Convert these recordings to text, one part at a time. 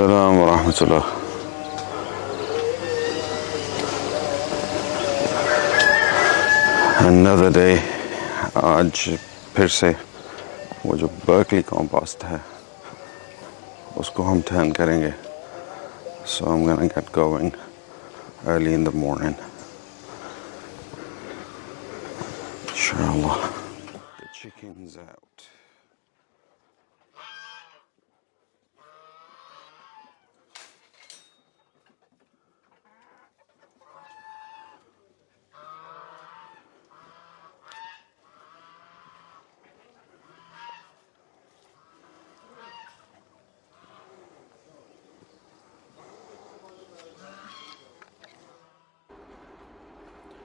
السلام ورحمۃ اللہ. another day. آج پھر سے وہ جو برکلی کمپوسٹ ہے اس کو ہم ٹرن کریں گے. So I'm gonna get going early in the morning. Inshallah. The chicken's out.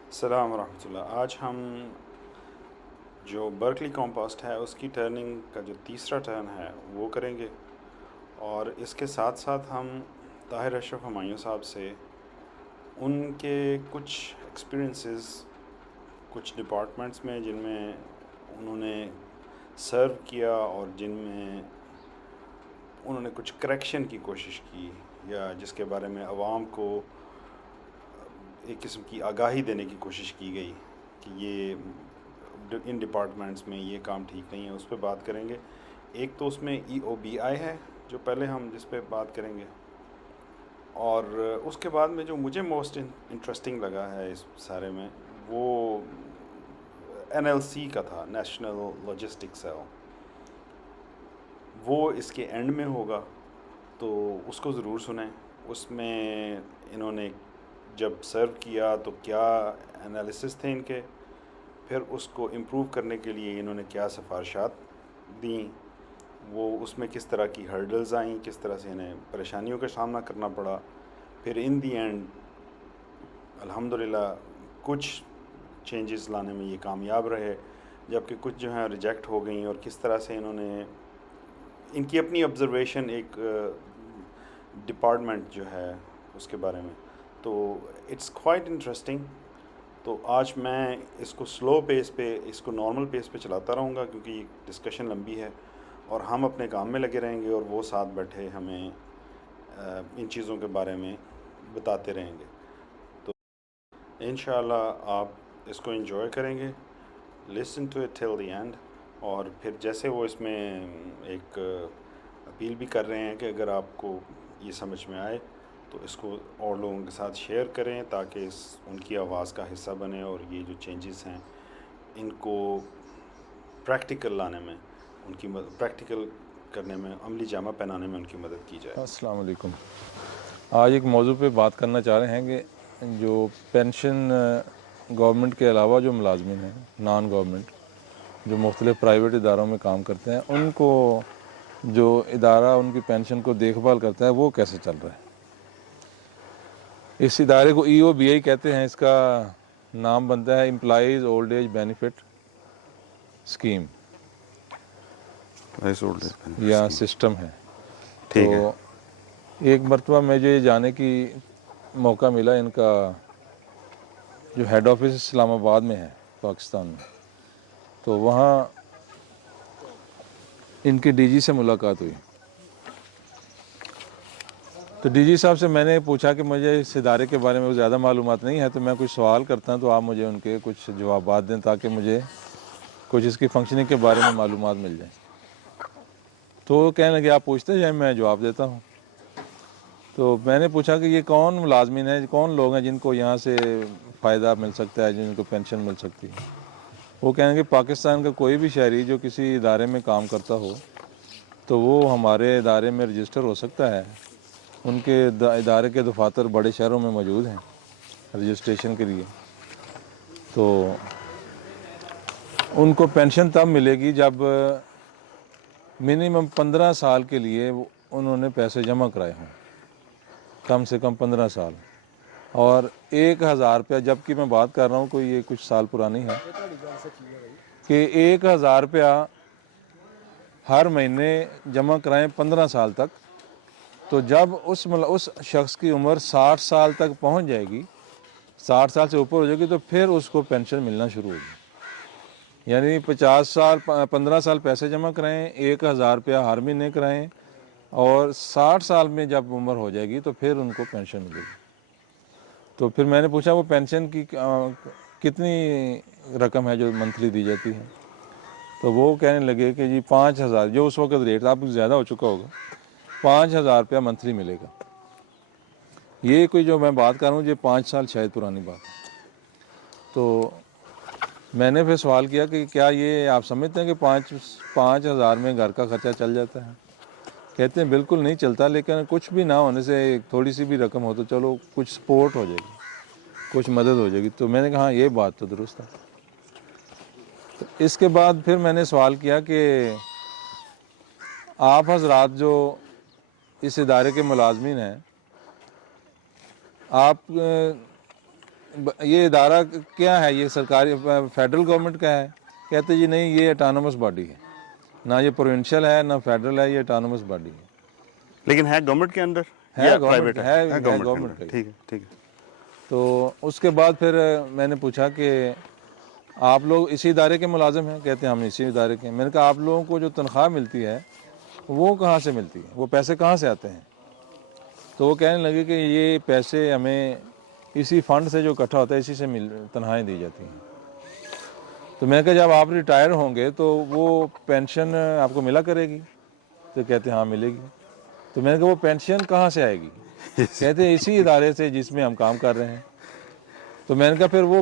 السلام ورحمۃ اللہ. آج ہم جو برکلی کمپوسٹ ہے اس کی ٹرننگ کا جو تیسرا ٹرن ہے وہ کریں گے، اور اس کے ساتھ ساتھ ہم طاہر اشرف ہمایوں صاحب سے ان کے کچھ ایکسپیرینسز کچھ ڈپارٹمنٹس میں جن میں انہوں نے سرو کیا اور جن میں انہوں نے کچھ کریکشن کی کوشش کی، یا جس کے بارے میں عوام کو ایک قسم کی آگاہی دینے کی کوشش کی گئی کہ یہ ان ڈپارٹمنٹس میں یہ کام ٹھیک نہیں ہے، اس پہ بات کریں گے. ایک تو اس میں EOBI ہے جو پہلے ہم جس پہ بات کریں گے، اور اس کے بعد میں جو مجھے موسٹ انٹرسٹنگ لگا ہے اس سارے میں وہ NLC کا تھا، نیشنل لاجسٹک سیل. وہ اس کے اینڈ میں ہوگا تو اس کو ضرور سنیں. اس میں انہوں نے جب سرو کیا تو کیا انالیسس تھے ان کے، پھر اس کو امپروو کرنے کے لیے انہوں نے کیا سفارشات دیں، وہ اس میں کس طرح کی ہرڈلز آئیں، کس طرح سے انہیں پریشانیوں کا سامنا کرنا پڑا، پھر ان دی اینڈ الحمدللہ کچھ چینجز لانے میں یہ کامیاب رہے، جبکہ کچھ جو ہیں ریجیکٹ ہو گئیں، اور کس طرح سے انہوں نے ان کی اپنی آبزرویشن ایک ڈپارٹمنٹ جو ہے اس کے بارے میں. تو اٹس کوائٹ انٹرسٹنگ. تو آج میں اس کو سلو پیس پہ، اس کو نارمل پیس پہ چلاتا رہوں گا کیونکہ یہ ڈسکشن لمبی ہے، اور ہم اپنے کام میں لگے رہیں گے اور وہ ساتھ بیٹھے ہمیں ان چیزوں کے بارے میں بتاتے رہیں گے. تو انشاءاللہ آپ اس کو انجوائے کریں گے. Listen to it till the end. اور پھر جیسے وہ اس میں ایک اپیل بھی کر رہے ہیں کہ اگر آپ کو یہ سمجھ میں آئے تو اس کو اور لوگوں کے ساتھ شیئر کریں تاکہ ان کی آواز کا حصہ بنے، اور یہ جو چینجز ہیں ان کو پریکٹیکل لانے میں، ان کی پریکٹیکل کرنے میں، عملی جامہ پہنانے میں ان کی مدد کی جائے. السلام علیکم. آج ایک موضوع پہ بات کرنا چاہ رہے ہیں کہ جو پینشن گورنمنٹ کے علاوہ جو ملازمین ہیں، نان گورنمنٹ جو مختلف پرائیویٹ اداروں میں کام کرتے ہیں، ان کو جو ادارہ ان کی پینشن کو دیکھ بھال کرتا ہے وہ کیسے چل رہا ہے. اس ادارے کو EOBI کہتے ہیں. اس کا نام بنتا ہے employees old age benefit scheme یا سسٹم ہے. ٹھیک ہے. تو ایک مرتبہ مجھے یہ جانے کی موقع ملا، ان کا جو ہیڈ آفس اسلام آباد میں ہے پاکستان میں، تو وہاں ان کے DG سے ملاقات ہوئی. تو DG صاحب سے میں نے پوچھا کہ مجھے اس ادارے کے بارے میں زیادہ معلومات نہیں ہے، تو میں کچھ سوال کرتا ہوں تو آپ مجھے ان کے کچھ جوابات دیں تاکہ مجھے کچھ اس کی فنکشننگ کے بارے میں معلومات مل جائیں. تو وہ کہنے لگے آپ پوچھتے جائیں، میں جواب دیتا ہوں. تو میں نے پوچھا کہ یہ کون ملازمین ہیں، کون لوگ ہیں جن کو یہاں سے فائدہ مل سکتا ہے، جن کو پینشن مل سکتی ہے. وہ کہیں گے پاکستان کا کوئی بھی شہری جو کسی ادارے میں کام کرتا ہو تو وہ ہمارے ادارے میں رجسٹر ہو سکتا ہے. ان کے ادارے کے دفاتر بڑے شہروں میں موجود ہیں رجسٹریشن کے لیے. تو ان کو پینشن تب ملے گی جب منیمم 15 سال کے لیے انہوں نے پیسے جمع کرائے ہوں، کم سے کم 15 سال. اور 1000 روپیہ، جب کہ میں بات کر رہا ہوں کوئی یہ کچھ سال پرانی ہے، کہ 1000 روپیہ ہر مہینے جمع کرائیں 15 سال تک. تو جب اس شخص کی عمر 60 سال تک پہنچ جائے گی، 60 سال سے اوپر ہو جائے گی، تو پھر اس کو پینشن ملنا شروع ہوگی. یعنی 15 سال پیسے جمع کرائیں، 1000 روپیہ ہر مہینے کرائیں، اور 60 سال میں جب عمر ہو جائے گی تو پھر ان کو پینشن ملے گی. تو پھر میں نے پوچھا وہ پینشن کی کتنی رقم ہے جو منتھلی دی جاتی ہے؟ تو وہ کہنے لگے کہ جی 5,000، جو اس وقت ریٹ آپ زیادہ ہو چکا ہوگا، 5,000 روپیہ منتھلی ملے گا. یہ کوئی جو میں بات کر رہا ہوں یہ 5 سال شاید پرانی بات ہے. تو میں نے پھر سوال کیا کہ کیا یہ آپ سمجھتے ہیں کہ 5,000 میں گھر کا خرچہ چل جاتا ہے؟ کہتے ہیں بالکل نہیں چلتا، لیکن کچھ بھی نہ ہونے سے تھوڑی سی بھی رقم ہو تو چلو کچھ سپورٹ ہو جائے گی، کچھ مدد ہو جائے گی. تو میں نے کہا ہاں یہ بات تو درست ہے. تو اس کے بعد پھر میں نے سوال کیا کہ آپ حضرات جو اس ادارے کے ملازمین ہیں، آپ یہ ادارہ کیا ہے؟ یہ سرکاری فیڈرل گورنمنٹ کا ہے؟ کہتے جی نہیں، یہ اٹانومس باڈی ہے، نہ یہ پروونشل ہے نہ فیڈرل ہے، یہ اٹانومس باڈی ہے. لیکن ہے گورنمنٹ کے اندر ہے یا گورنمنٹ پرائیویٹ کا، ہے؟ ہے گورنمنٹ کے گورنمنٹ اندر. کا ہی. ٹھیک ہے ٹھیک ہے. تو اس کے بعد پھر میں نے پوچھا کہ آپ لوگ اسی ادارے کے ملازم ہیں؟ کہتے ہیں ہم اسی ادارے کے ہیں. میں نے کہا آپ لوگوں کو جو تنخواہ ملتی ہے وہ کہاں سے ملتی ہے؟ وہ پیسے کہاں سے آتے ہیں؟ تو وہ کہنے لگے کہ یہ پیسے ہمیں اسی فنڈ سے جو اکٹھا ہوتا ہے اسی سے تنخواہیں دی جاتی ہیں. تو میں نے کہا جب آپ ریٹائر ہوں گے تو وہ پینشن آپ کو ملا کرے گی؟ تو کہتے ہیں ہاں ملے گی. تو میں نے کہا وہ پینشن کہاں سے آئے گی؟ کہتے ہیں اسی ادارے سے جس میں ہم کام کر رہے ہیں. تو میں نے کہا پھر وہ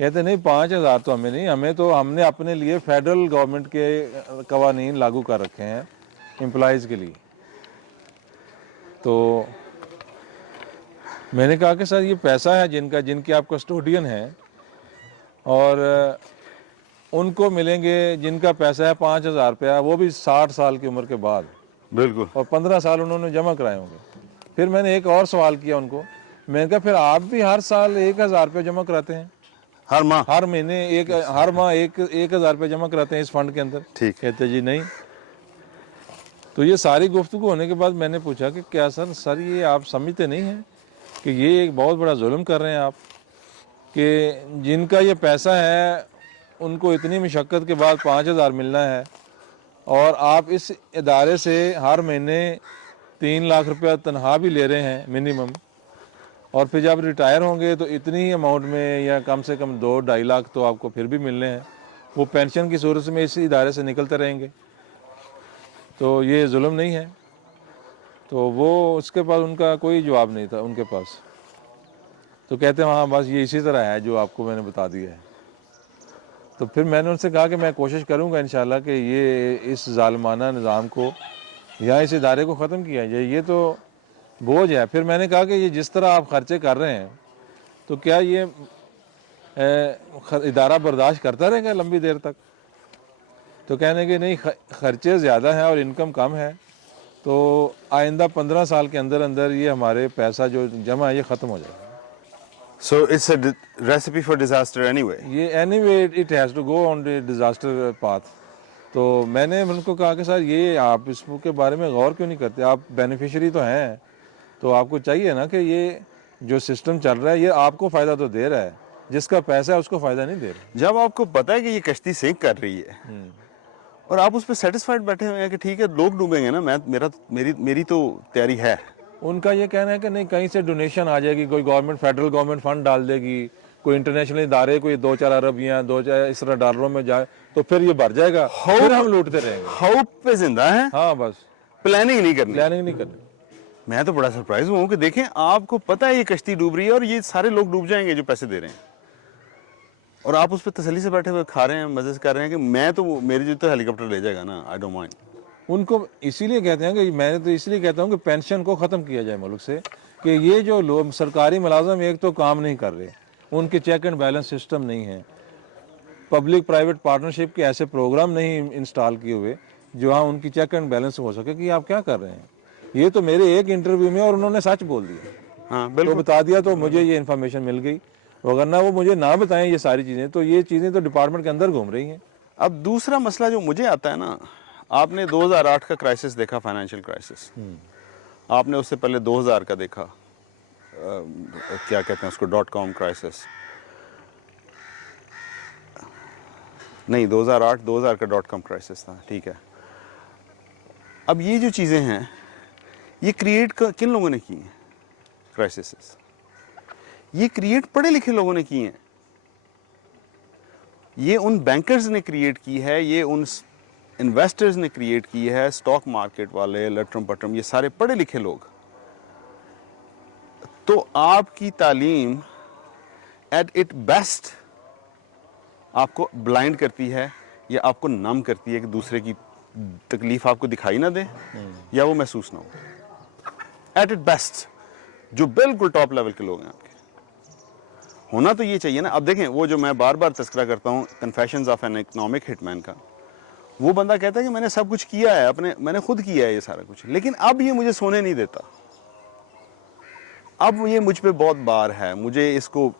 کہتے نہیں 5,000 تو ہمیں نہیں، ہم نے اپنے لیے فیڈرل گورنمنٹ کے قوانین لاگو کر رکھے ہیں امپلائیز کے لیے. تو میں نے کہا کہ سر یہ پیسہ ہے جن کے آپ کسٹوڈین ہیں، اور ان کو ملیں گے جن کا پیسہ ہے 5,000 روپیہ، وہ بھی 60 سال کی عمر کے بعد، بالکل. اور 15 سال انہوں نے جمع کرائے ہوں گے. پھر میں نے ایک اور سوال کیا ان کو، میں نے کہا پھر آپ بھی ہر سال 1,000 روپے جمع کراتے ہیں؟ ہر ماہ؟ ہر مہینے ہر ماہ 1,000 روپے جمع کراتے ہیں اس فنڈ کے اندر؟ ٹھیک. کہتے جی نہیں. تو یہ ساری گفتگو ہونے کے بعد میں نے پوچھا کہ کیا سر یہ آپ سمجھتے نہیں ہیں کہ یہ ایک بہت بڑا ظلم کر رہے ہیں آپ، کہ جن کا یہ پیسہ ہے ان کو اتنی مشقت کے بعد 5,000 ملنا ہے، اور آپ اس ادارے سے ہر مہینے 3 لاکھ روپیہ تنخواہ بھی لے رہے ہیں منیمم، اور پھر جب ریٹائر ہوں گے تو اتنی ہی اماؤنٹ میں یا کم سے کم 2-2.5 لاکھ تو آپ کو پھر بھی ملنے ہیں، وہ پینشن کی صورت میں اسی ادارے سے نکلتے رہیں گے. تو یہ ظلم نہیں ہے؟ تو وہ اس کے بعد ان کا کوئی جواب نہیں تھا ان کے پاس. تو کہتے ہیں ہاں بس یہ اسی طرح ہے جو آپ کو میں نے بتا دیا ہے. تو پھر میں نے ان سے کہا کہ میں کوشش کروں گا انشاءاللہ کہ یہ اس ظالمانہ نظام کو یا اس ادارے کو ختم کیا جائے. یہ تو بوجھ ہے. پھر میں نے کہا کہ یہ جس طرح آپ خرچے کر رہے ہیں تو کیا یہ ادارہ برداشت کرتا رہے گا لمبی دیر تک؟ تو کہنے کہ نہیں، خرچے زیادہ ہیں اور انکم کم ہے، تو آئندہ 15 سال کے اندر اندر یہ ہمارے پیسہ جو جمع ہے یہ ختم ہو جائے گا. So it's a recipe for disaster anyway. یہ anyway it has to go on the disaster path. تو میں نے ان کو کہا کہ سر یہ آپ اس کے بارے میں غور کیوں نہیں کرتے؟ آپ بینیفیشری تو ہیں، تو آپ کو چاہیے نا کہ یہ جو سسٹم چل رہا ہے یہ آپ کو فائدہ تو دے رہا ہے، جس کا پیسہ ہے اس کو فائدہ نہیں دے رہا. جب آپ کو پتا ہے کہ یہ کشتی سینک کر رہی ہے اور آپ اس پہ سیٹسفائیڈ بیٹھے ہوئے ہیں کہ ٹھیک ہے لوگ ڈوبیں گے نا، میری تو تیاری ہے. ان کا یہ کہنا ہے کہ نہیں، کہیں سے ڈونیشن آ جائے گی، کوئی گورنمنٹ فیڈرل گورنمنٹ فنڈ ڈال دے گی، کوئی انٹرنیشنل ادارے کوئی 2-4 ارب یا 2-4 اس طرح ڈالروں میں جائے تو پھر یہ بھر جائے گا، پھر ہم لوٹتے رہیں گے. ہوپ پہ زندہ ہے، ہاں بس پلاننگ نہیں کرنی. پلاننگ نہیں کرنی. میں تو بڑا سرپرائز ہوں کہ دیکھیں آپ کو پتا ہے یہ کشتی ڈوب رہی ہے اور یہ سارے لوگ ڈوب جائیں گے جو پیسے دے رہے ہیں، اور آپ اس پہ تسلی سے بیٹھے ہوئے کھا رہے ہیں، مزے سے کر رہے ہیں کہ میری جو تو ہیلی کاپٹر لے جائے گا نا، آئی ڈونٹ مائنڈ. ان کو اسی لیے کہتے ہیں کہ میں تو اس لیے کہتا ہوں کہ پینشن کو ختم کیا جائے ملک سے، کہ یہ جو لوگ سرکاری ملازم ایک تو کام نہیں کر رہے، ان کے چیک اینڈ بیلنس سسٹم نہیں ہے، پبلک پرائیویٹ پارٹنرشپ کے ایسے پروگرام نہیں انسٹال کیے ہوئے جو ہاں ان کی چیک اینڈ بیلنس ہو سکے کہ آپ کیا کر رہے ہیں. یہ تو میرے ایک انٹرویو میں اور انہوں نے سچ بول دیا، ہاں تو بالکل بتا دیا تو مجھے یہ انفارمیشن مل گئی، وگرنہ وہ مجھے نہ بتائیں یہ ساری چیزیں، تو یہ چیزیں تو ڈپارٹمنٹ کے اندر گھوم رہی ہیں. اب دوسرا مسئلہ جو مجھے آتا ہے نا، آپ نے 2008 کا کرائسس دیکھا، فائنینشیل کرائسس. آپ نے اس سے پہلے 2000 کا دیکھا، کیا کہتے ہیں اس کو، .com کرائسس. نہیں 2008 کا .com کرائسس تھا، ٹھیک ہے. اب یہ جو چیزیں ہیں یہ کریٹ کن لوگوں نے کی ہیں؟ کرائسسز یہ کریٹ پڑھے لکھے لوگوں نے کی ہیں. یہ ان بینکرز نے کریٹ کی ہے, یہ ان انویسٹرز نے کریٹ کی ہے, اسٹاک مارکیٹ والے, لٹرم پٹرم, یہ سارے پڑھے لکھے لوگ. تو آپ کی تعلیم ایٹ اٹ بیسٹ آپ کو بلائنڈ کرتی ہے یا آپ کو نم کرتی ہے کہ دوسرے کی تکلیف آپ کو دکھائی نہ دے یا وہ محسوس نہ ہو. ایٹ اٹ بیسٹ جو بالکل ٹاپ لیول کے لوگ ہیں آپ کے ہونا تو یہ چاہیے نا. اب دیکھیں وہ جو میں بار بار تذکرہ کرتا ہوں کنفیشنز آف این اکنامک ہٹ مین کا, وہ بندہ کہتا ہے کہ میں نے سب کچھ کیا ہے میں نے خود کیا ہے یہ سارا کچھ, لیکن اب یہ مجھے سونے نہیں دیتا, اب یہ مجھ پہ بہت بار ہے, مجھے اس کو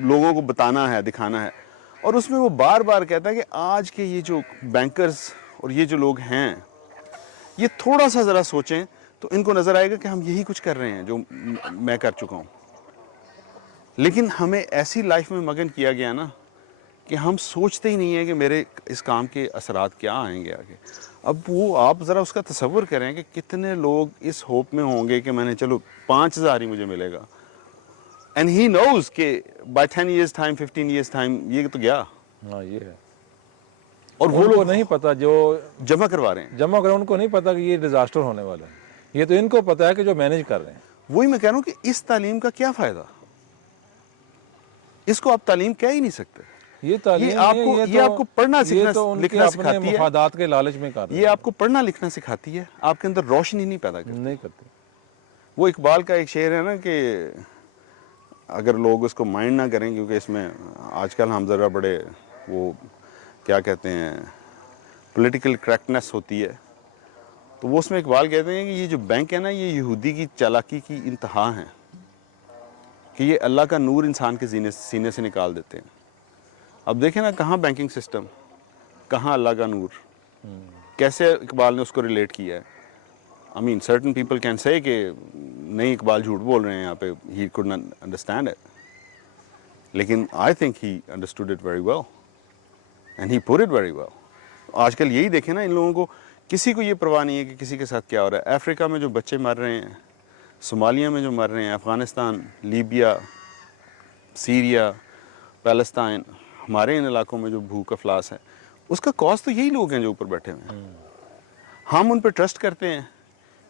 لوگوں کو بتانا ہے, دکھانا ہے. اور اس میں وہ بار بار کہتا ہے کہ آج کے یہ جو بینکرز اور یہ جو لوگ ہیں یہ تھوڑا سا ذرا سوچیں تو ان کو نظر آئے گا کہ ہم یہی کچھ کر رہے ہیں جو میں کر چکا ہوں. لیکن ہمیں ایسی لائف میں مگن کیا گیا نا کہ ہم سوچتے ہی نہیں ہیں کہ میرے اس کام کے اثرات کیا آئیں گے آگے. اب وہ آپ ذرا اس کا تصور کریں کہ کتنے لوگ اس ہوپ میں ہوں گے کہ میں نے چلو 5,000 ہی مجھے ملے گا, اینڈ ہی نوز کہ by 10 years time 15 years time یہ تو گیا. ہاں یہ ہے. اور وہ ان کو لوگ نہیں پتا جو جمع کروا رہے ہیں, جمع کریں, ان کو نہیں پتا کہ یہ ڈیزاسٹر ہونے والا ہے. یہ تو ان کو پتا ہے کہ جو مینیج کر رہے ہیں. وہی میں کہہ رہا ہوں کہ اس تعلیم کا کیا فائدہ, اس کو آپ تعلیم کہہ ہی نہیں سکتے. یہ تعلیم یہ آپ کو پڑھنا لکھنا سکھاتی ہے, مفادات کے لالچ میں کر رہے ہیں. یہ آپ کو پڑھنا لکھنا سکھاتی ہے, آپ کے اندر روشنی نہیں پیدا کرتی. نہیں کرتے. وہ اقبال کا ایک شعر ہے نا کہ اگر لوگ اس کو مائنڈ نہ کریں, کیونکہ اس میں آج کل ہم ذرا بڑے وہ کیا کہتے ہیں پولیٹیکل کریکٹنس ہوتی ہے, تو وہ اس میں اقبال کہتے ہیں کہ یہ جو بینک ہے نا یہ یہودی کی چالاکی کی انتہا ہیں کہ یہ اللہ کا نور انسان کے سینے سے نکال دیتے ہیں. اب دیکھیں نا کہاں بینکنگ سسٹم, کہاں اللہ کا نور, کیسے اقبال نے اس کو ریلیٹ کیا ہے. I mean certain people can say کہ نہیں اقبال جھوٹ بول رہے ہیں یہاں پہ, he could not understand it, لیکن I think he understood it very well and he put it very well. آج کل یہی دیکھیں نا, ان لوگوں کو کسی کو یہ پرواہ نہیں ہے کہ کسی کے ساتھ کیا ہو رہا ہے. افریقہ میں جو بچے مر رہے ہیں, صومالیہ میں جو مر رہے ہیں, افغانستان, لیبیا, سیریا, پیلسطائن, ہمارے ان علاقوں میں جو بھوک افلاس ہے, اس کا کاز تو یہی لوگ ہیں جو اوپر بیٹھے ہوئے ہیں. ہم ان پہ ٹرسٹ کرتے ہیں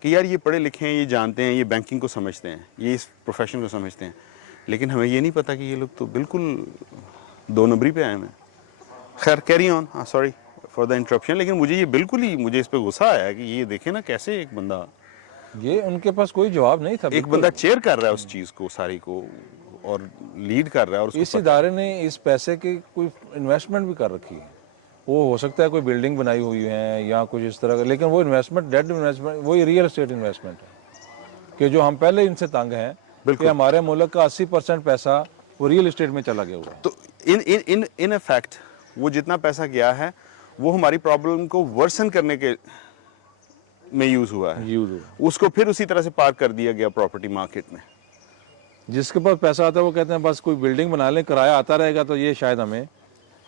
کہ یار یہ پڑھے لکھے ہیں, یہ جانتے ہیں, یہ بینکنگ کو سمجھتے ہیں, یہ اس پروفیشن کو سمجھتے ہیں, لیکن ہمیں یہ نہیں پتا کہ یہ لوگ تو بالکل 2 نمبری پہ آئے ہیں. خیر carry on, sorry for the interruption, لیکن مجھے یہ بالکل ہی مجھے اس پہ غصہ آیا کہ یہ دیکھیں نا کیسے ایک بندہ, یہ ان کے پاس کوئی جواب نہیں تھا. ایک بندہ چیئر کر رہا ہے اس چیز کو ساری کو اور لیڈ کر رہا ہے, اور اس ادارے نے اس پیسے کی کوئی انویسٹمنٹ بھی کر رکھی ہے. وہ ہو سکتا ہے کوئی بلڈنگ بنائی ہوئی ہے یا کچھ اس طرح کا, لیکن وہ انویسٹمنٹ ڈیڈ انویسٹمنٹ وہی ریئل اسٹیٹ انویسٹمنٹ ہے کہ جو ہم پہلے ان سے تنگ ہیں کہ ہمارے ملک کا 80% پیسہ وہ ریئل اسٹیٹ میں چلا گیا ہوا ہے. تو ان افیکٹ وہ جتنا پیسہ گیا ہے وہ ہماری پرابلم کو ورسن کرنے کے میں یوز ہوا ہے, اس کو پھر اسی طرح سے پارک کر دیا گیا پراپرٹی مارکیٹ میں. جس کے پاس پیسہ آتا ہے وہ کہتے ہیں بس کوئی بلڈنگ بنا لیں, کرایہ آتا رہے گا تو یہ شاید ہمیں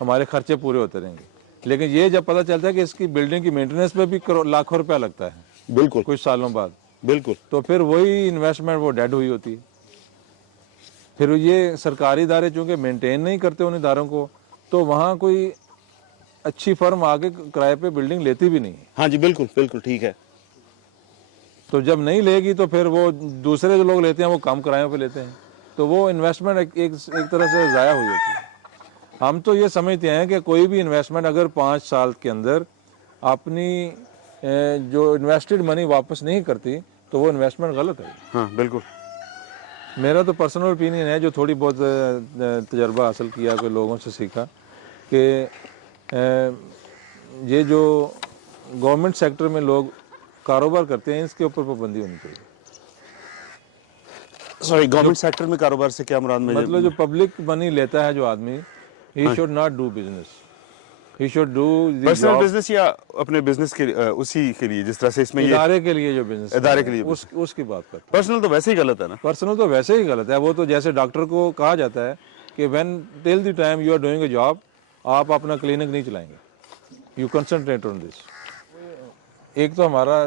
ہمارے خرچے پورے ہوتے رہیں گے. لیکن یہ جب پتہ چلتا ہے کہ اس کی بلڈنگ کی مینٹیننس پہ بھی لاکھوں روپیہ لگتا ہے بالکل کچھ سالوں بعد, بالکل, تو پھر وہی انویسٹمنٹ وہ ڈیڈ ہوئی ہوتی ہے. پھر یہ سرکاری ادارے چونکہ مینٹین نہیں کرتے ان اداروں کو, تو وہاں کوئی اچھی فرم آگے کرائے پہ بلڈنگ لیتی بھی نہیں. ہاں جی بالکل بالکل ٹھیک ہے. تو جب نہیں لے گی تو پھر وہ دوسرے جو لوگ لیتے ہیں وہ کم کرایوں پہ لیتے ہیں, تو وہ انویسٹمنٹ ایک طرح سے ضائع ہوئی ہوتی ہے. ہم تو یہ سمجھتے ہیں کہ کوئی بھی انویسٹمنٹ اگر 5 سال کے اندر اپنی جو انویسٹڈ منی واپس نہیں کرتی تو وہ انویسٹمنٹ غلط ہے. ہاں بالکل. میرا تو پرسنل اوپینین ہے, جو تھوڑی بہت تجربہ حاصل کیا کہ لوگوں سے سیکھا, کہ یہ جو گورنمنٹ سیکٹر میں لوگ کاروبار کرتے ہیں اس کے اوپر پابندی ہونی چاہیے. سوری, گورنمنٹ سیکٹر میں کاروبار سے کیا مراد؟ مطلب جو پبلک منی لیتا ہے جو آدمی, he should not do business, he should do personal business یا اپنے بزنس کے اسی کے لیے, جس طرح سے اس میں ادارے کے لیے جو بزنس ادارے کے لیے اس کی بات کرتے ہیں. پرسنل تو ویسے ہی غلط ہے نا. پرسنل تو ویسے ہی غلط ہے. وہ تو جیسے ڈاکٹر کو کہا جاتا ہے کہ when till the time you are doing a job, آپ اپنا کلینک نہیں چلائیں گے, یو کنسنٹریٹ آن دس. ایک تو ہمارا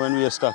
when we are stuck.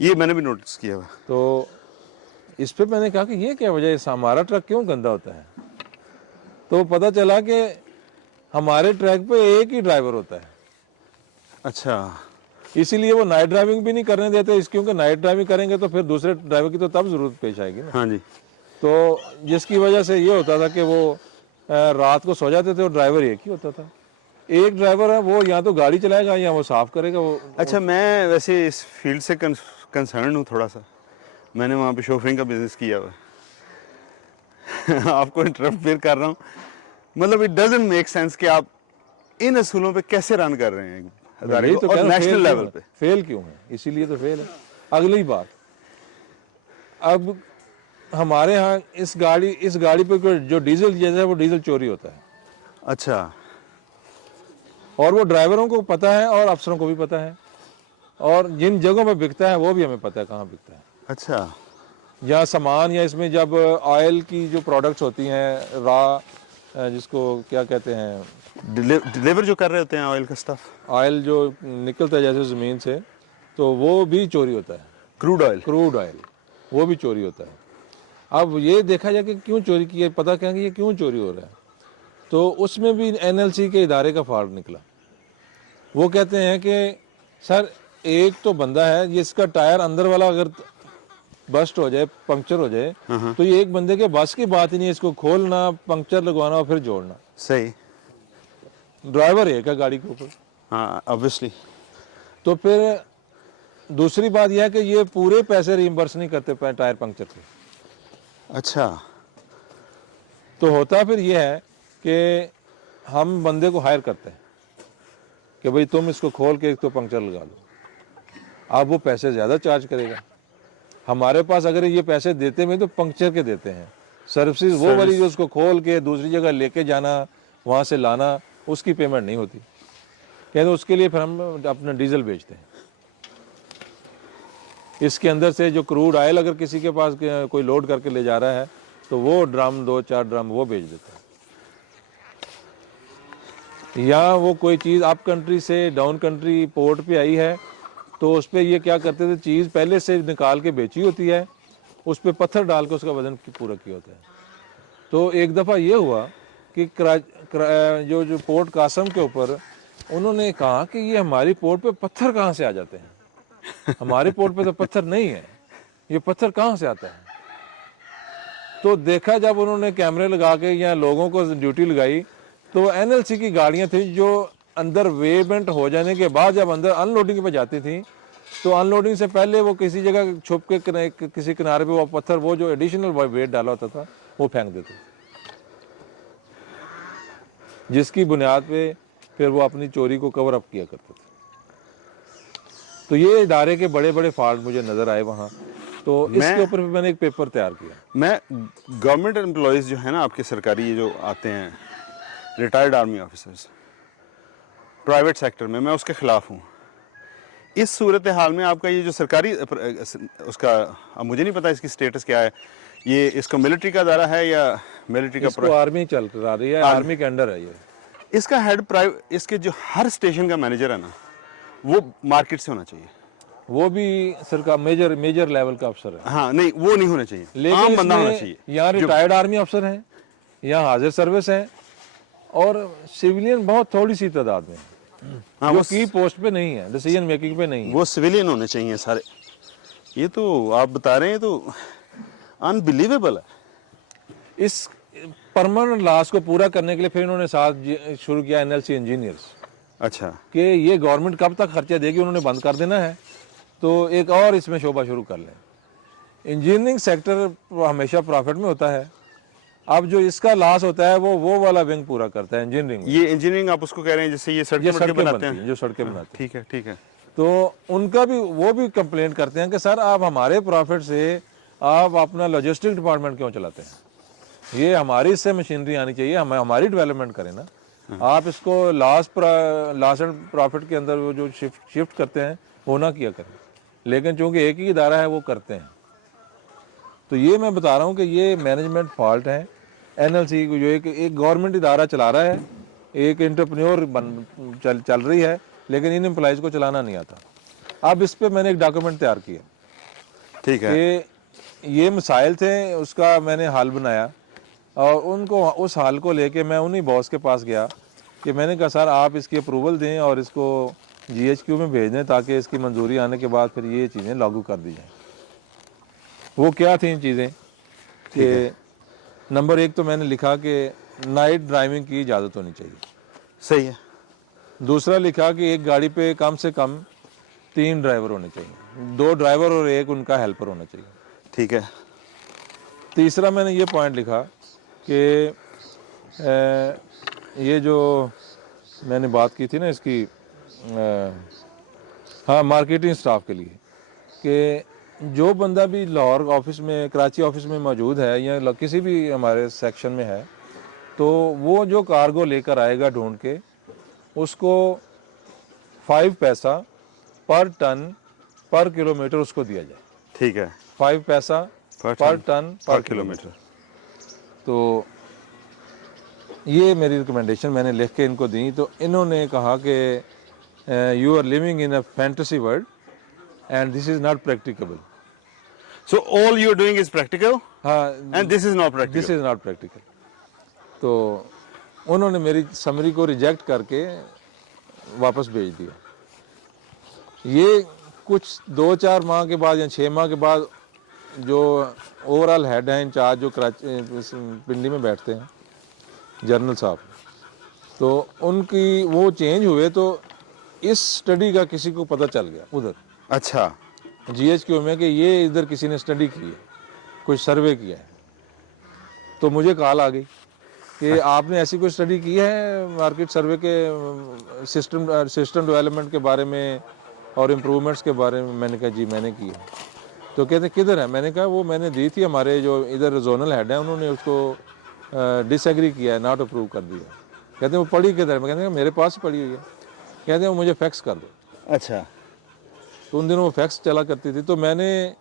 یہ میں نے بھی نوٹس کیا ہوا. تو اس پہ میں نے کہا کہ یہ کیا وجہ ہے, ہمارا ٹرک کیوں گندا ہوتا ہے؟ تو پتہ چلا کہ ہمارے ٹریک پہ ایک ہی ڈرائیور ہوتا ہے. اچھا, اسی لیے وہ نائٹ ڈرائیونگ بھی نہیں کرنے دیتے, اس کیونکہ نائٹ ڈرائیونگ کریں گے تو پھر دوسرے ڈرائیور کی تو تب ضرورت پیش آئے گی نا. ہاں جی. تو جس کی وجہ سے یہ ہوتا تھا کہ وہ رات کو سو جاتے تھے اور ڈرائیور ایک ہی ہوتا تھا. ایک ڈرائیور ہے, وہ یا تو گاڑی چلائے گا یا وہ صاف کرے گا. وہ اچھا, میں ویسے اس فیلڈ سے کنسرن ہوں تھوڑا سا. میں نے وہاں پہ شوفرنگ کا بزنس کیا ہوا ہے. آپ کو انٹرفیئر کر رہا ہوں, مطلب اٹ ڈزنٹ میک سینس کہ آپ ان اصولوں پہ کیسے رن کر رہے ہیں ادارے کو, اور نیشنل لیول پہ فیل کیوں ہے؟ اسی لیے تو فیل ہے. اگلی بات, اب ہمارے ہاں اس گاڑی پہ جو ڈیزل جیسا ہے وہ ڈیزل چوری ہوتا ہے. اچھا, اور وہ ڈرائیوروں کو پتہ ہے اور افسروں کو بھی پتہ ہے, اور جن جگہوں پہ بکتا ہے وہ بھی ہمیں پتہ ہے کہاں بکتا ہے. اچھا, یا سامان, یا اس میں جب آئل کی جو پروڈکٹس ہوتی ہیں را, جس کو کیا کہتے ہیں, ڈلیور جو کر رہے ہوتے ہیں آئل کا اسٹف, آئل جو نکلتا ہے جیسے زمین سے, تو وہ بھی چوری ہوتا ہے. کروڈ آئل وہ بھی چوری ہوتا ہے. اب یہ دیکھا جائے کہ کیوں چوری کی ہے, پتہ کیا کہ یہ کیوں چوری ہو رہا ہے. تو اس میں بھی NLC کے ادارے کا فالٹ نکلا. وہ کہتے ہیں کہ سر ایک تو بندہ ہے, یہ اس کا ٹائر اندر والا اگر بسٹ ہو جائے, پنکچر ہو جائے, تو یہ ایک بندے کے بس کی بات ہی نہیں ہے اس کو کھولنا, پنکچر لگوانا اور پھر جوڑنا. صحیح, ڈرائیور ایک ہے گاڑی کے اوپر. ہاں obviously. تو پھر دوسری بات یہ ہے کہ یہ پورے پیسے ریمبرس نہیں کرتے ٹائر پنکچر کے. اچھا, تو ہوتا پھر یہ ہے کہ ہم بندے کو ہائر کرتے ہیں کہ بھئی تم اس کو کھول کے ایک تو پنکچر لگا لو. اب وہ پیسے زیادہ چارج کرے گا. ہمارے پاس اگر یہ پیسے دیتے ہیں تو پنکچر کے دیتے ہیں. سروسز وہ والی جو اس کو کھول کے دوسری جگہ لے کے جانا, وہاں سے لانا, اس کی پیمنٹ نہیں ہوتی. کہتے اس کے لیے پھر ہم اپنا ڈیزل بیچتے ہیں. اس کے اندر سے جو کروڈ آئل اگر کسی کے پاس کوئی لوڈ کر کے لے جا رہا ہے تو وہ ڈرم 2-4 ڈرم وہ بیچ دیتا ہے. یا وہ کوئی چیز اپ کنٹری سے ڈاؤن کنٹری پورٹ پہ آئی ہے تو اس پہ یہ کیا کرتے تھے, چیز پہلے سے نکال کے بیچی ہوتی ہے, اس پہ پتھر ڈال کے اس کا وزن پورا کیا ہوتا ہے. تو ایک دفعہ یہ ہوا کہ جو پورٹ قاسم کے اوپر انہوں نے کہا کہ یہ ہماری پورٹ پہ پتھر کہاں سے آ جاتے ہیں, ہمارے پورٹ پہ تو پتھر نہیں ہے, یہ پتھر کہاں سے آتا ہے. تو دیکھا جب انہوں نے کیمرے لگا کے یا لوگوں کو ڈیوٹی لگائی تو NLC کی گاڑیاں تھیں جو اندر ویمنٹ ہو جانے کے بعد جب اندر ان لوڈنگ پہ جاتی تھیں تو ان لوڈنگ سے پہلے وہ کسی جگہ چھپ کے کسی کنارے پہ وہ پتھر, وہ جو ایڈیشنل ویٹ ڈالا ہوتا تھا وہ پھینک دیتے, جس کی بنیاد پہ پھر وہ اپنی چوری کو کور اپ کیا کرتے تھے. تو یہ ادارے کے بڑے بڑے فالٹ مجھے نظر آئے وہاں. تو اس کے اوپر میں نے ایک پیپر تیار کیا. میں گورنمنٹ امپلائیز جو ہیں نا آپ کے سرکاری جو آتے ہیں, retired army officers private sector میں اس کے خلاف ہوں. اس صورتحال میں آپ کا یہ جو سرکاری اس کا, اب مجھے نہیں پتا اس کی سٹیٹس کیا ہے, یہ اس کا ملٹری کا ادارہ ہے یا ملٹری کا, اس کو آرمی چل رہی ہے, آرمی کے انڈر ہے یہ. اس کا ہیڈ اس کے جو ہر اسٹیشن کا مینیجر ہے نا وہ مارکیٹ سے ہونا چاہیے. وہ بھی سرکار میجر لیول کا افسر ہے. ہاں نہیں, وہ نہیں ہونا چاہیے, لیکن عام بندہ ہونا چاہیے. یہاں ریٹائرڈ آرمی افسر ہیں, یہاں حاضر سروس ہیں, اور سویلین بہت تھوڑی سی تعداد میں ہیں جو کی پوسٹ پہ نہیں ہے, ڈیسیژن میکنگ پہ نہیں ہے. وہ سویلین ہونے چاہیے سارے. یہ تو آپ بتا رہے ہیں تو انبلیویبل ہے. اس پرماننٹ لاس کو پورا کرنے کے لیے پھر انہوں نے ساتھ شروع کیا NLC انجینئرز. اچھا, کہ یہ گورنمنٹ کب تک خرچہ دے گی, انہوں نے بند کر دینا ہے تو ایک اور اس میں شعبہ شروع کر لیں. انجینئرنگ سیکٹر ہمیشہ پرافٹ میں ہوتا ہے. اب جو اس کا لاس ہوتا ہے وہ والا ونگ پورا کرتا ہے انجینئرنگ. یہ انجینئرنگ آپ اس کو کہہ رہے ہیں جس سے یہ سڑکیں بناتے ہیں, جو سڑکیں بناتے ہیں. ٹھیک ہے, ٹھیک ہے. تو ان کا بھی وہ بھی کمپلینٹ کرتے ہیں کہ سر آپ ہمارے پروفٹ سے آپ اپنا لاجسٹک ڈپارٹمنٹ کیوں چلاتے ہیں, یہ ہماری اس سے مشینری آنی چاہیے, ہماری ڈیولپمنٹ کریں نا. آپ اس کو لاس اینڈ پروفٹ کے اندر وہ جو شفٹ کرتے ہیں وہ نہ کیا کریں. لیکن چونکہ ایک ہی ادارہ ہے وہ کرتے ہیں. تو یہ میں بتا رہا ہوں کہ یہ مینجمنٹ فالٹ ہے. NLC کو جو ایک گورنمنٹ ادارہ چلا رہا ہے, ایک انٹرپرینور چل رہی ہے, لیکن ان امپلائیز کو چلانا نہیں آتا. اب اس پہ میں نے ایک ڈاکومنٹ تیار کیا ٹھیک ہے. کہ یہ مسائل تھے, اس کا میں نے حل بنایا اور ان کو اس حل کو لے کے میں انہی باس کے پاس گیا کہ میں نے کہا سر آپ اس کی اپروول دیں اور اس کو GHQ میں بھیج دیں تاکہ اس کی منظوری آنے کے بعد پھر یہ چیزیں لاگو کر دی جائیں. وہ کیا تھیں چیزیں کہ نمبر 1 تو میں نے لکھا کہ نائٹ ڈرائیونگ کی اجازت ہونی چاہیے. صحیح ہے. دوسرا لکھا کہ ایک گاڑی پہ کم سے کم 3 ڈرائیور ہونے چاہیے, 2 ڈرائیور اور 1 ان کا ہیلپر ہونا چاہیے. ٹھیک ہے. تیسرا میں نے یہ پوائنٹ لکھا کہ یہ جو میں نے بات کی تھی نا اس کی ہاں مارکیٹنگ سٹاف کے لیے, کہ جو بندہ بھی لاہور آفس میں, کراچی آفس میں موجود ہے یا کسی بھی ہمارے سیکشن میں ہے, تو وہ جو کارگو لے کر آئے گا ڈھونڈ کے, اس کو 5 پیسہ پر ٹن پر کلومیٹر اس کو دیا جائے. ٹھیک ہے. 5 پیسہ پر ٹن پر کلومیٹر. تو یہ میری ریکمنڈیشن میں نے لکھ کے ان کو دی, تو انہوں نے کہا کہ you are living in a fantasy world and this is not practicable. So all you are doing is practical ہاں, and this is not practical. This is not practical. تو انہوں نے میری سمری کو ریجیکٹ کر کے واپس بھیج دیا. یہ کچھ 2-4 ماہ کے بعد یا 6 ماہ کے بعد جو اوور آل ہیڈ ہیں انچارج جو کراچی پنڈی میں بیٹھتے ہیں جنرل صاحب, تو ان کی وہ چینج ہوئے تو اس اسٹڈی کا کسی کو پتہ چل گیا ادھر اچھا. GHQ میں کہ یہ ادھر کسی نے اسٹڈی کی ہے, کوئی سروے کیا ہے. تو مجھے کال آ گئی کہ آپ نے ایسی کوئی اسٹڈی کی ہے مارکیٹ سروے کے سسٹم ڈیولپمنٹ کے بارے میں اور امپرومنٹس کے بارے میں. میں نے کہا جی میں نے کی ہے. تو کہتے کدھر ہے؟ میں نے کہا وہ میں نے دی تھی, ہمارے جو ادھر زونل ہیڈ ہیں انہوں نے اس کو ڈس ایگری کیا ہے, ناٹ اپروو کر دیا. کہتے ہیں وہ پڑھی کدھر؟ میں کہتے ہیں میرے پاس پڑھی ہوئی ہے. کہتے ہیں وہ مجھے فیکس کر دو. اچھا. تو ان دنوں وہ فیکس چلا کرتی تھی, تو میں نے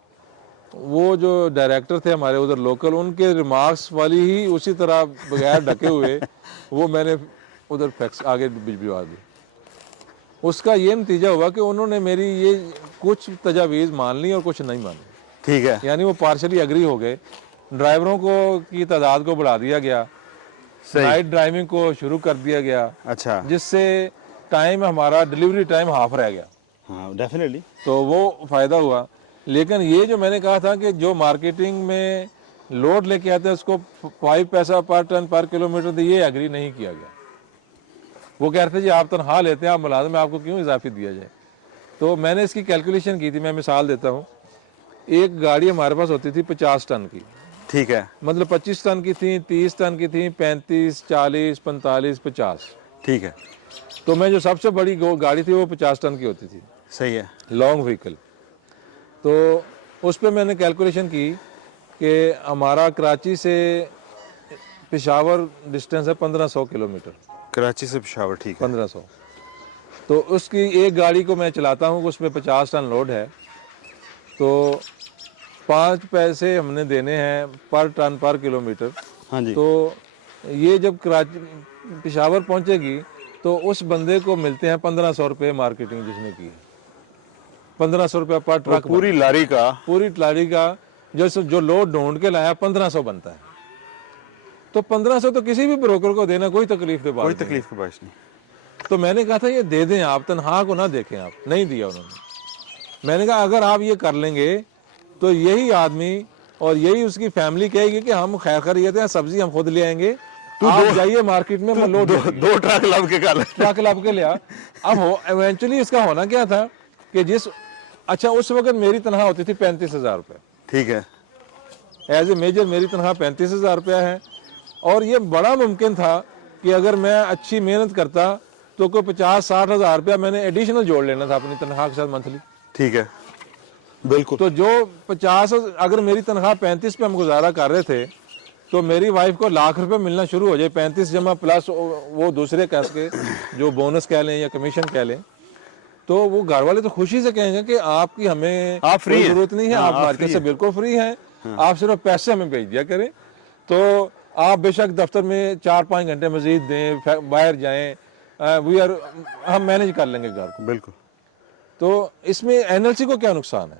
وہ جو ڈائریکٹر تھے ہمارے ادھر لوکل, ان کے ریمارکس والی ہی اسی طرح بغیر ڈھکے ہوئے وہ میں نے ادھر فیکس آگے بھجوا دی. اس کا یہ نتیجہ ہوا کہ انہوں نے میری یہ کچھ تجاویز مان لی اور کچھ نہیں مانی. ٹھیک ہے. یعنی وہ پارشلی اگری ہو گئے. ڈرائیوروں کو کی تعداد کو بڑھا دیا گیا, نائٹ ڈرائیونگ کو شروع کر دیا گیا. اچھا. جس سے ٹائم ہمارا ڈلیوری ٹائم ہاف رہ گیا. ہاں ڈیفینیٹلی. تو وہ فائدہ ہوا. لیکن یہ جو میں نے کہا تھا کہ جو مارکیٹنگ میں لوڈ لے کے آتے ہیں اس کو 5 پیسہ پر ٹن پر کلومیٹر دے, یہ اگری نہیں کیا گیا. وہ کہتے ہیں جی آپ تنخواہ لیتے ہیں, آپ ملازم ہیں, آپ کو کیوں اضافی دیا جائے. تو میں نے اس کی کیلکولیشن کی تھی, میں مثال دیتا ہوں. ایک گاڑی ہمارے پاس ہوتی تھی 50 ٹن کی. ٹھیک ہے. مطلب 25 ٹن کی تھیں, 30 ٹن کی تھیں, 35, 40, 45, 50. ٹھیک ہے. تو میں جو سب سے بڑی گاڑی تھی وہ 50 ٹن کی ہوتی تھی. صحیح ہے. Long vehicle. تو اس پہ میں نے کیلکولیشن کی کہ ہمارا کراچی سے پشاور ڈسٹینس ہے 1500 کلومیٹر. کراچی سے پشاور. ٹھیک ہے. 1500. تو اس کی ایک گاڑی کو میں چلاتا ہوں, اس میں 50 ٹن لوڈ ہے, تو 5 پیسے ہم نے دینے ہیں پر ٹن پر کلومیٹر. ہاں جی. تو یہ جب کراچی پشاور پہنچے گی تو اس بندے کو ملتے ہیں 1500 روپے مارکیٹنگ جس نے کی. 1500 روپے پر ٹرک. پوری لاری کا. پوری لاری کا جو لوڈ ڈھونڈ کے لایا 1500 بنتا ہے. تو 1500 تو کسی بھی بروکر کو دینا کوئی تکلیف کے کوئی تکلیف کا باعث نہیں. تو میں نے کہا تھا یہ دے دیں آپ, تنخواہ کو نہ دیکھیں آپ. نہیں دیا انہوں نے. میں نے کہا اگر آپ یہ کر لیں گے تو یہی آدمی اور یہی اس کی فیملی کہے گی کہ ہم خیر خیریت ہیں, سبزی ہم خود لے آئیں گے, آپ جائیے مارکیٹ میں لوڈ 2 ٹرک لب کے کر ٹرک لب کے لیا. اب ایونچولی اس کا ہونا کیا تھا کہ اچھا اس وقت میری تنخواہ ہوتی تھی 35,000 روپے. ٹھیک ہے. ایز اے میجر میری تنخواہ 35,000 روپیہ ہے, اور یہ بڑا ممکن تھا کہ اگر میں اچھی محنت کرتا تو کوئی 50-60 ہزار روپیہ میں نے ایڈیشنل جوڑ لینا تھا اپنی تنخواہ کے ساتھ منتھلی. ٹھیک ہے. بالکل. تو جو 50 اگر میری تنخواہ 35 پہ ہم گزارا کر رہے تھے تو میری وائف کو لاکھ روپے ملنا شروع ہو جائے, 35 جمع پلس وہ دوسرے کیس کے جو بونس کہہ لیں یا کمیشن کہہ لیں, تو وہ گھر والے تو خوشی سے کہیں گے کہ آپ کی ہمیں کوئی ضرورت نہیں ہے, آپ مارکیٹ سے بالکل فری ہیں, آپ صرف پیسے ہمیں بھیج دیا کریں. تو آپ بے شک دفتر میں 4-5 گھنٹے مزید دیں, باہر جائیں, ہم مینج کر لیں گے گھر کو. بالکل. تو اس میں NLC کو کیا نقصان ہے؟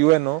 UNO,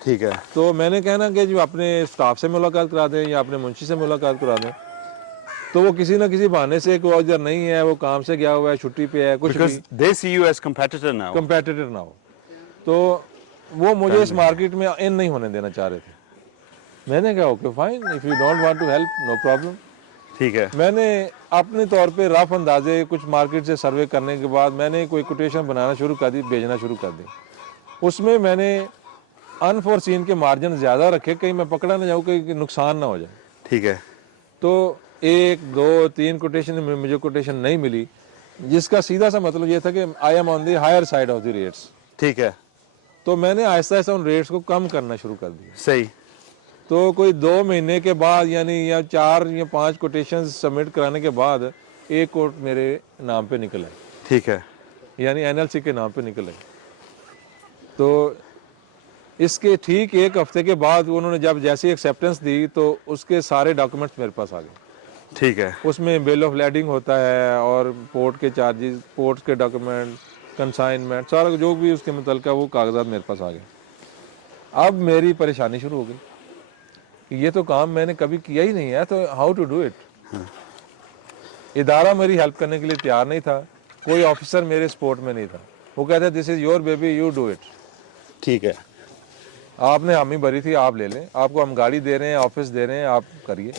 ٹھیک ہے. تو میں نے کہنا کہ جو اپنے اسٹاف سے ملاقات کرا دیں یا اپنے منشی سے ملاقات کرا دیں, تو وہ کسی نہ کسی بہانے سے کہ وہ ادھر نہیں ہے, وہ کام سے گیا ہوا ہے, چھٹی پہ ہے, کچھ بھی Because they see you as competitor now. Competitor نہ ہو, تو وہ مجھے اس مارکیٹ میں ان نہیں ہونے دینا چاہ رہے تھے. میں نے کہا okay fine, if you don't want to help no problem. ٹھیک ہے. میں نے اپنے طور پہ رف اندازے کچھ مارکیٹ سے سروے کرنے کے بعد میں نے کوئی کوٹیشن بنانا شروع کر دی, بھیجنا شروع کر دی. اس میں نے انفورسین کے مارجن زیادہ رکھے, کہیں میں پکڑا نہ جاؤں, کہیں نقصان نہ ہو جائے. ٹھیک ہے. تو 1 2 3 کوٹیشن میں مجھے کوٹیشن نہیں ملی, جس کا سیدھا سا مطلب یہ تھا کہ I am on the higher side of the rates. ٹھیک ہے. تو میں نے آہستہ آہستہ ان ریٹس کو کم کرنا شروع کر دیا. صحیح. تو کوئی 2 مہینے کے بعد یعنی یا 4 یا 5 کوٹیشن سبمٹ کرانے کے بعد ایک کوٹ میرے نام پہ نکل آئی, ٹھیک ہے. یعنی NLC کے نام پہ نکل آئی. تو اس کے ٹھیک 1 ہفتے کے بعد انہوں نے جب جیسی ایکسیپٹنس دی تو اس کے سارے ڈاکومنٹس میرے پاس آ گئے. ٹھیک ہے. اس میں بل آف لیڈنگ ہوتا ہے اور پورٹ کے چارجز, پورٹ کے ڈاکومنٹ, کنسائنمنٹ, سارا جو بھی اس کے متعلقہ وہ کاغذات میرے پاس آ گئے. اب میری پریشانی شروع ہو گئی کہ یہ تو کام میں نے کبھی کیا ہی نہیں ہے, تو ہاؤ ٹو ڈو اٹ. ادارہ میری ہیلپ کرنے کے لیے تیار نہیں تھا, کوئی آفیسر میرے سپورٹ میں نہیں تھا. وہ کہتے this is your baby, you do it. ٹھیک ہے. آپ نے حامی بھری تھی, آپ لے لیں, آپ کو ہم گاڑی دے رہے ہیں, آفس دے رہے ہیں, آپ کریے.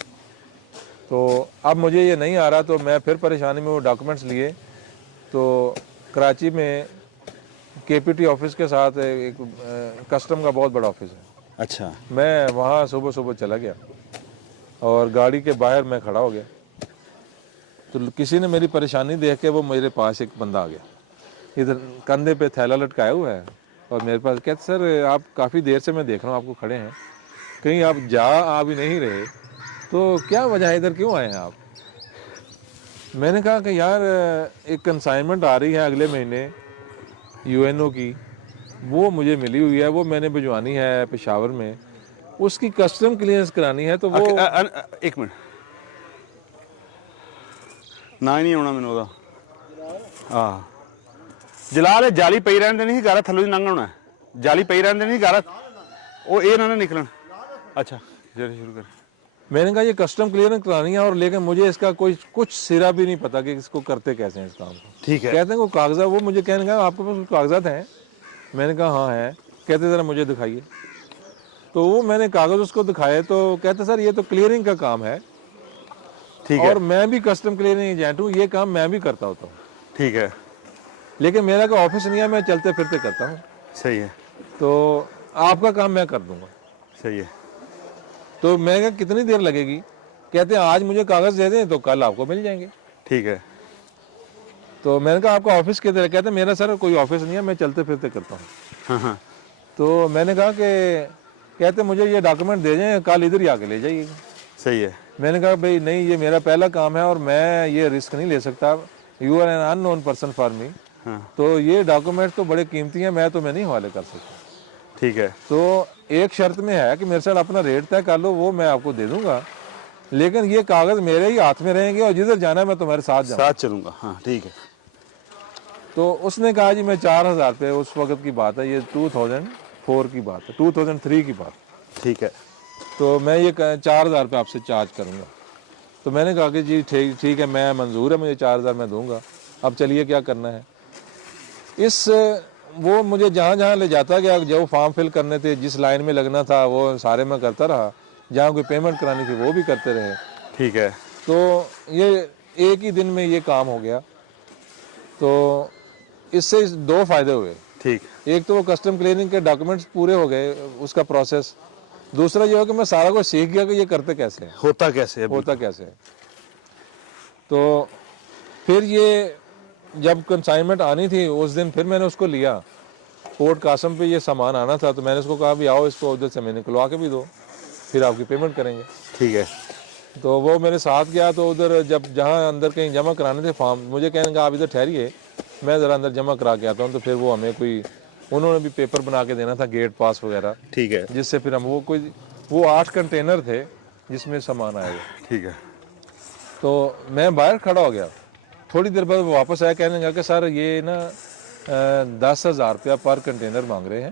تو اب مجھے یہ نہیں آ رہا, تو میں پھر پریشانی میں وہ ڈاکومنٹس لیے. تو کراچی میں KPT آفس کے ساتھ ایک کسٹم کا بہت بڑا آفس ہے. اچھا. میں وہاں صبح صبح چلا گیا اور گاڑی کے باہر میں کھڑا ہو گیا. تو کسی نے میری پریشانی دیکھ کے وہ میرے پاس ایک بندہ آ گیا, ادھر کندھے پہ تھیلا لٹکایا ہوا ہے, اور میرے پاس کہتے سر آپ کافی دیر سے میں دیکھ رہا ہوں آپ کو کھڑے ہیں, کہیں آپ آ بھی نہیں رہے, تو کیا وجہ ہے, ادھر کیوں آئے ہیں آپ؟ میں نے کہا کہ یار ایک کنسائنمنٹ آ رہی ہے اگلے مہینے UNO کی, وہ مجھے ملی ہوئی ہے, وہ میں نے بھجوانی ہے پشاور میں, اس کی کسٹم کلیئرنس کرانی ہے. تو وہ ایک منٹ نہ ہی نہیں ہونا مینوں. ہاں جلال جالی پئی رہن دینی سی, گارا تھلو لنਘ ہونا, جالی پئی رہن دینی سی, گارا وہ یہ نہ نکلن. اچھا جلدی شروع کر. میں نے کہا یہ کسٹم کلیئرنس کرانی ہے, اور لیکن مجھے اس کا کوئی کچھ سرا بھی نہیں پتا کہ اس کو کرتے کیسے ہیں اس کام کو. ٹھیک ہے. کہتے ہیں وہ کاغذات, وہ مجھے کہنے کا آپ کے پاس کاغذات ہیں؟ میں نے کہا ہاں ہیں. کہتے ذرا مجھے دکھائیے. تو وہ میں نے کاغذ اس کو دکھائے, تو کہتے سر یہ تو کلیئرنگ کا کام ہے, ٹھیک ہے. اور میں بھی کسٹم کلیئرنگ ایجنٹ ہوں, یہ کام میں بھی کرتا ہوتا ہوں, ٹھیک ہے. لیکن میرا کوئی آفس نہیں ہے, میں چلتے پھرتے کرتا ہوں. صحیح ہے. تو آپ کا کام میں کر دوں گا. صحیح ہے. تو میں کہا کتنی دیر لگے گی؟ کہتے ہیں آج مجھے کاغذ دے دیں تو کل آپ کو مل جائیں گے. ٹھیک ہے. تو میں نے کہا آپ کا آفس کدھر ہے؟ کہتے ہیں میرا سر کوئی آفس نہیں ہے, میں چلتے پھرتے کرتا ہوں. ہاں ہاں. تو میں نے کہا کہ کہتے مجھے یہ ڈاکومنٹ دے جائیں, کل ادھر ہی آ کے لے جائیے گا. صحیح ہے. میں نے کہا بھائی نہیں, یہ میرا پہلا کام ہے اور میں یہ رسک نہیں لے سکتا, you are an unknown person for me. ہاں. تو یہ ڈاکومنٹ تو بڑے قیمتی ہیں, میں تو نہیں حوالے کر سکتا. ٹھیک ہے. تو ایک شرط میں ہے کہ میرے ساتھ اپنا ریٹ طے کر لو, وہ میں آپ کو دے دوں گا, لیکن یہ کاغذ میرے ہی ہاتھ میں رہیں گے, اور جدھر جانا ہے میں تمہارے ساتھ جاؤں گا. ساتھ چلوں گا. ہاں ٹھیک ہے. تو اس نے کہا جی میں 4000 پہ, اس وقت کی بات ہے, یہ 2004 کی بات ہے, 2003 کی بات. ٹھیک ہے. تو میں یہ 4000 پہ آپ سے چارج کروں گا. تو میں نے کہا کہ جی ٹھیک ہے, میں منظور ہے, مجھے 4000 میں دوں گا, اب چلیے کیا کرنا ہے. وہ مجھے جہاں جہاں لے جاتا گیا, جو فارم فل کرنے تھے, جس لائن میں لگنا تھا وہ سارے میں کرتا رہا, جہاں کوئی پیمنٹ کرانی تھی وہ بھی کرتے رہے. ٹھیک ہے. تو یہ ایک ہی دن میں یہ کام ہو گیا. تو اس سے 2 فائدے ہوئے. ٹھیک. ایک تو وہ کسٹم کلیئرنگ کے ڈاکومنٹس پورے ہو گئے, اس کا پروسیس. دوسرا یہ ہو کہ میں سارا کچھ سیکھ گیا کہ یہ کرتے کیسے ہیں, ہوتا کیسے ہے. تو پھر یہ جب کنسائنمنٹ آنی تھی اس دن پھر میں نے اس کو لیا, پورٹ قاسم پہ یہ سامان آنا تھا, تو میں نے اس کو کہا بھی آؤ اس کو ادھر سے میں نکلوا کے بھی دو, پھر آپ کی پیمنٹ کریں گے. ٹھیک ہے. تو وہ میرے ساتھ گیا, تو ادھر جہاں اندر کہیں جمع کرانے تھے فارم, مجھے کہنے کا آپ ادھر ٹھہریے, میں ذرا اندر جمع کرا کے آتا ہوں. تو پھر وہ ہمیں انہوں نے بھی پیپر بنا کے دینا تھا, گیٹ پاس وغیرہ. ٹھیک ہے. جس سے پھر ہم وہ 8 کنٹینر تھے جس میں سامان آئے گا. ٹھیک ہے. تو میں باہر کھڑا ہو گیا, تھوڑی دیر بعد وہ واپس آیا, کہنے لگا کہ سر یہ نا 10,000 روپیہ پر کنٹینر مانگ رہے ہیں,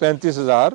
35,000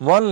1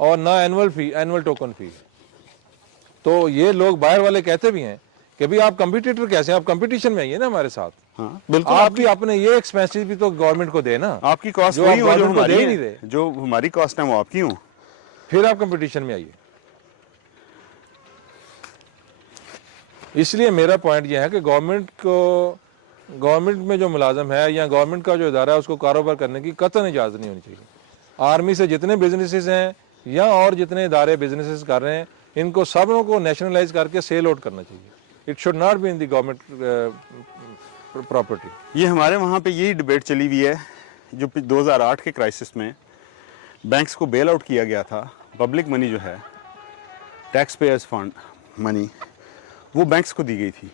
اور نہ اینول ٹوکن فی. تو یہ لوگ باہر والے کہتے بھی ہیں کہ بھی آپ کمپیٹیٹر کیسے ہیں, آپ کمپٹیشن میں آئیے نا ہمارے ساتھ. ہاں بالکل. آپ بھی اپنے یہ ایکسپینسز بھی تو گورنمنٹ کو دے نا. آپ کی کاسٹ جو وہی ہو جو گورنمنٹ کو دے ہی ہماری نہیں ہے, رہے, جو ہماری کاسٹ ہے وہ آپ کی ہوں. پھر آپ کمپٹیشن میں آئیے. اس لیے میرا پوائنٹ یہ ہے کہ گورنمنٹ میں جو ملازم ہے یا گورنمنٹ کا جو ادارہ ہے اس کو کاروبار کرنے کی قطعاً اجازت نہیں ہونی چاہیے. آرمی سے جتنے بزنسز ہیں یا اور جتنے ادارے بزنسز کر رہے ہیں ان کو سبوں کو نیشنلائز کر کے سیل آؤٹ کرنا چاہیے. It should not be in the government property. یہ ہمارے وہاں پہ یہی ڈبیٹ چلی ہوئی ہے جو 2008 کے کرائسس میں بینکس کو بیل آؤٹ کیا گیا تھا. پبلک منی جو ہے, ٹیکس پیئرز فنڈ منی, وہ بینکس کو دی گئی تھی.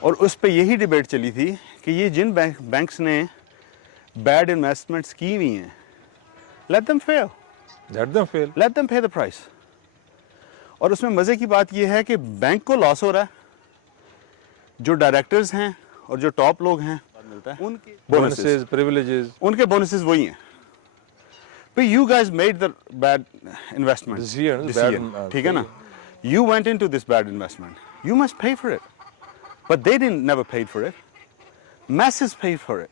اور اس پہ یہی ڈبیٹ چلی تھی کہ یہ جن بینکس نے بیڈ انویسٹمنٹس کی ہوئی ہیں, let them fail, let them pay the price. اور اس میں مزے کی بات یہ ہے کہ بینک کو لاس ہو رہا ہے, جو ڈائریکٹرز ہیں اور جو ٹاپ لوگ ہیں ملتا ہے ان کے بونسز, پریویلیجز, ان کے بونسز وہی ہیں. But you guys made the bad investment decision. ٹھیک ہے نا, you went into this bad investment, you must pay for it. But they never paid for it. Masses paid for it.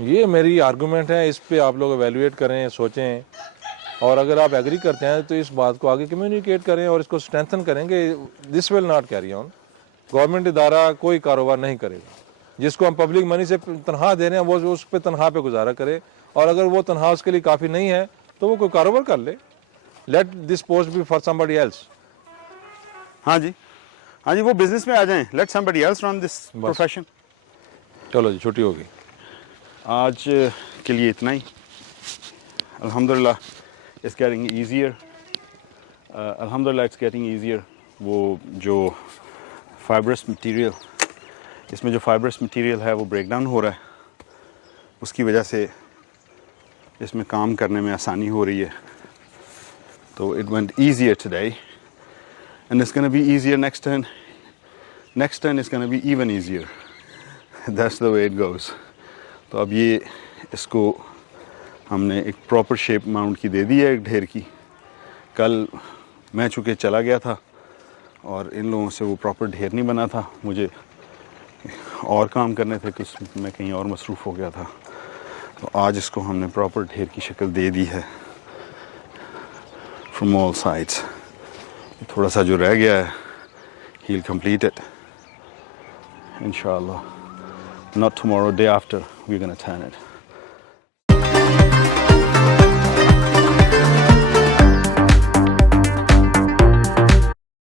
یہ میری argument ہے, اس پہ آپ لوگ ایویلویٹ کریں, سوچیں, اور اگر آپ ایگری کرتے ہیں تو اس بات کو آگے کمیونیکیٹ کریں اور اس کو اسٹرینتھن کریں کہ this will not carry on. Government ادارہ کوئی کاروبار نہیں کرے گا. جس کو ہم پبلک منی سے تنخواہ دے رہے ہیں وہ اس پہ تنخواہ پہ گزارا کرے, اور اگر وہ تنخواہ اس کے لیے کافی نہیں ہے تو وہ کوئی کاروبار کر لے. Let this post be for somebody else. ہاں جی, ہاں جی, وہ بزنس میں آ جائیں. Let somebody else run this profession. چلو جی, چھٹی ہوگی. آج کے لیے اتنا ہی. الحمدللہ it's getting easier. الحمدللہ it's getting easier. وہ جو فائبرس مٹیریل, اس میں جو فائبرس مٹیریل ہے وہ بریک ڈاؤن ہو رہا ہے, اس کی وجہ سے اس میں کام کرنے میں آسانی ہو رہی ہے. تو it went easier today and it's going to be easier next turn. Next turn is going to be even easier. That's the way it goes. تو اب یہ اس کو ہم نے ایک پراپر شیپ ماؤنٹ کی دے دی ہے ایک ڈھیر کی. کل میں چونکہ چلا گیا تھا اور ان لوگوں سے وہ پراپر ڈھیر نہیں بنا تھا, مجھے اور کام کرنے تھے کہ میں کہیں اور مصروف ہو گیا تھا. تو آج اس کو ہم نے پراپر ڈھیر کی شکل دے دی ہے from all sides. تھوڑا سا جو رہ گیا ہے he'll complete it inshallah. Not tomorrow, day after we're going to turn it.